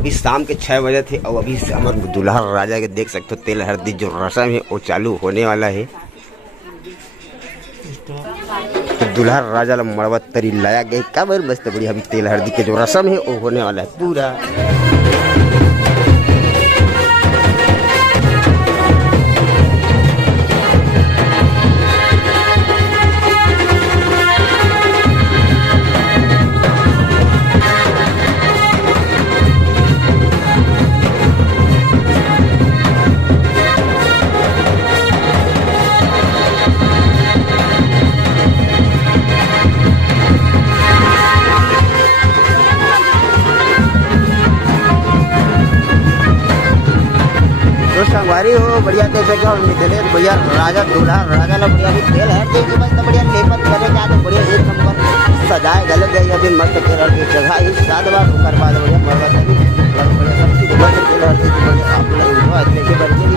अभी शाम के 6 बजे थे और अभी से हमारे दूल्हा राजा के देख सकते हो तेल हल्दी जो रस्म है वो चालू होने वाला है। तो दूल्हा राजा ला मड़वा तरी लाया गया का बार मस्त बढ़िया। अभी तेल हल्दी के जो रस्म है वो होने वाला है पूरा। संगवारी हो बढ़िया देख सके और मिले बढ़िया राजा दूल्हा राजा ला बढ़िया भी तेल है तो मस्त बढ़िया लेपत करे जा तो बढ़िया एक नंबर सजाए गलत गई अभी मस्त तेल हर की जगह ही 7 बार करवा दे बढ़िया मरवा दे बढ़िया सब चीज बढ़िया तेल हर चीज बढ़िया आप लोग अच्छे से करके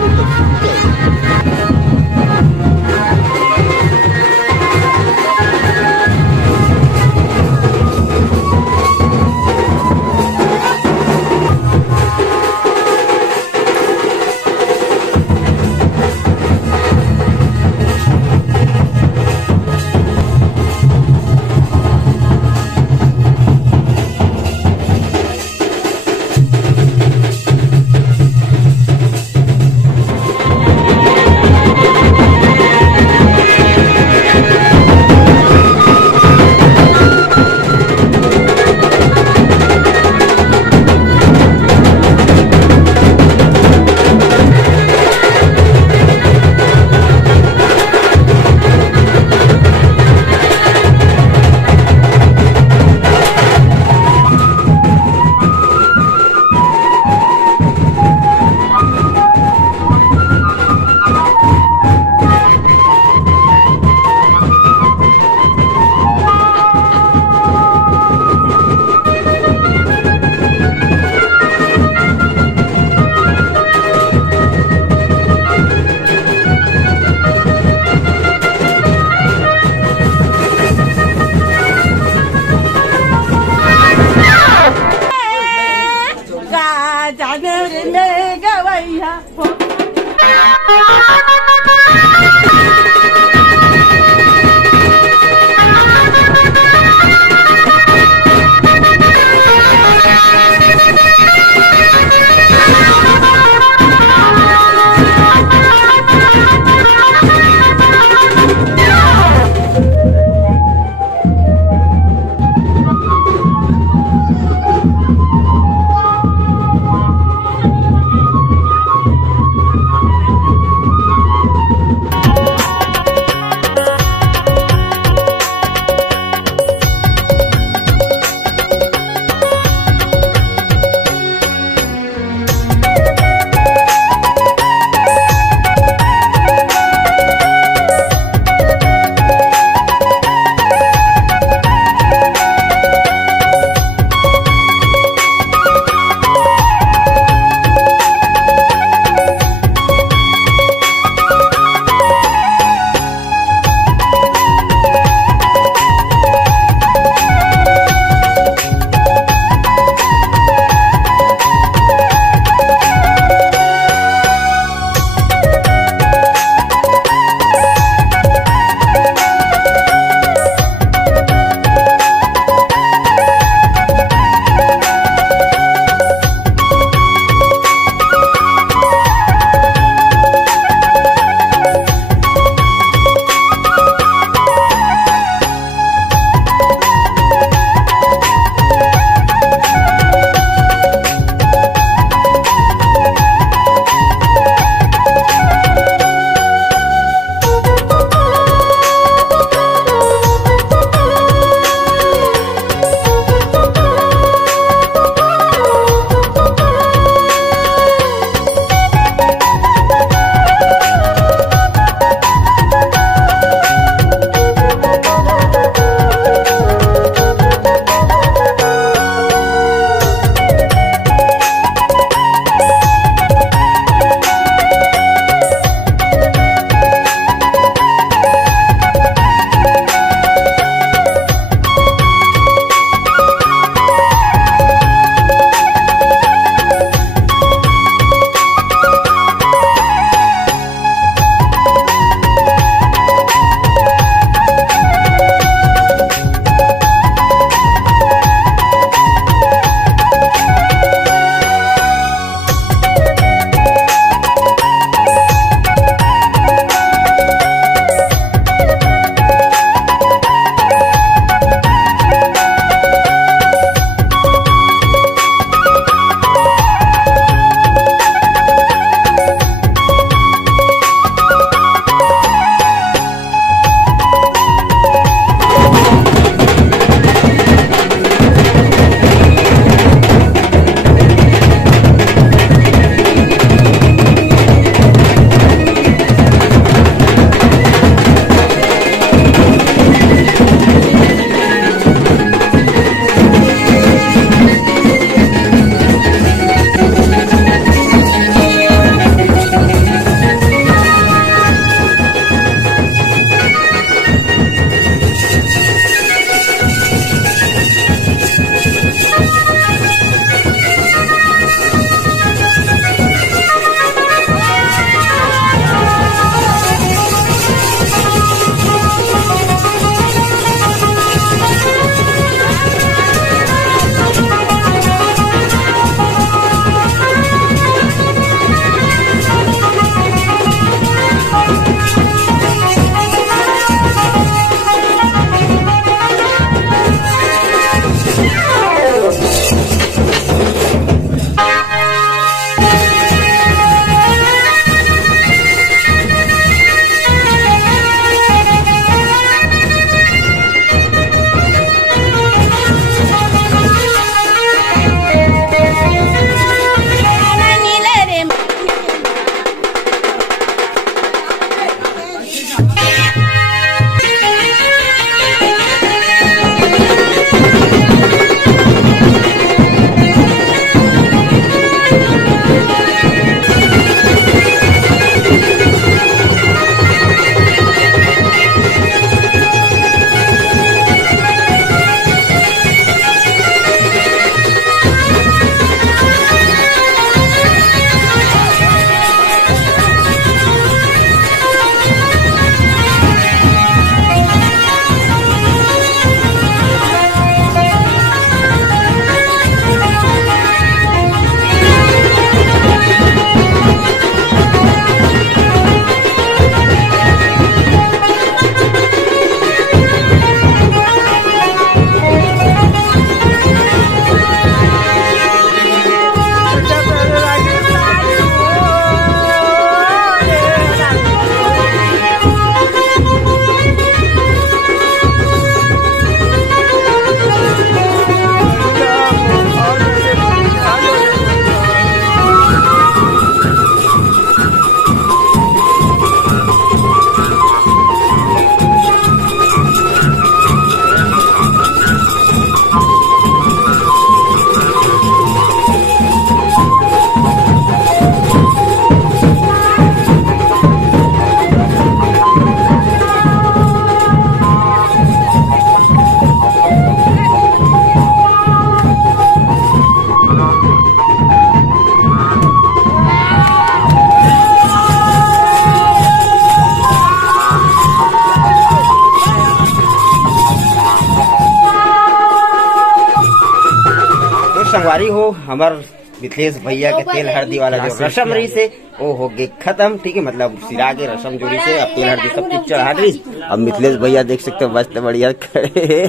संगवारी हो हमार मिथिलेश भैया के तेल हल्दी वाला जो रसम रही से वो हो गए खत्म। ठीक है, मतलब सिरा के रसम जोड़ी से अब तेल हल्दी सब चीज चढ़ा दी। अब मिथिलेश भैया देख सकते हो मस्त बढ़िया खड़े।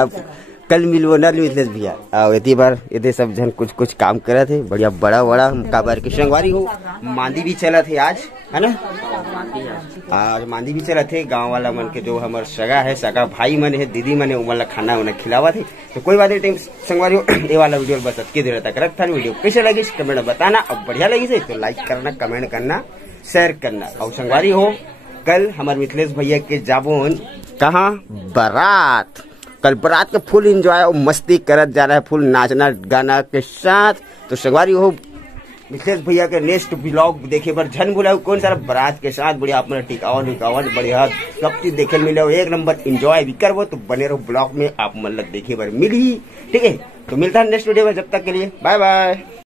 अब कल मिलवो न मिथिलेश भैया और इतनी बार ये सब जन कुछ कुछ काम करे थे बढ़िया बड़ा बड़ा काबर के संगवारी हो। मांदी भी चला थे आज, है ना, आज मांदी भी चला थे। गांव वाला मन के जो हमार सगा है, सगा भाई मन है, दीदी मन है, उमन खाना उन्हें खिलावा थे। तो कोई बात नहीं संगवारी हो, ये वाला वीडियो बस अटके देर तक रखता। वीडियो कैसे लगी कमेंट में बताना, अब बढ़िया लगी से तो लाइक करना, कमेंट करना, शेयर करना। और संगवारी हो कल हमारे मिथिलेश भैया के जाबोन कहाँ बारात, कल बारात का फुल एंजॉय और मस्ती करत जा रहा है, फुल नाचना गाना के साथ। तो संगवारी हो मिथिलेश भैया के नेक्स्ट ब्लॉग देखे पर झन बुलाओ कौन सारा बारात के साथ बढ़िया अपना टिकावन बढ़िया सब चीज देखे मिले, एक नंबर एंजॉय भी करबो। तो बने रहो ब्लॉग में, आप मतलब देखे पर मिली। ठीक है, तो मिलता है नेक्स्ट वीडियो में, जब तक के लिए बाय बाय।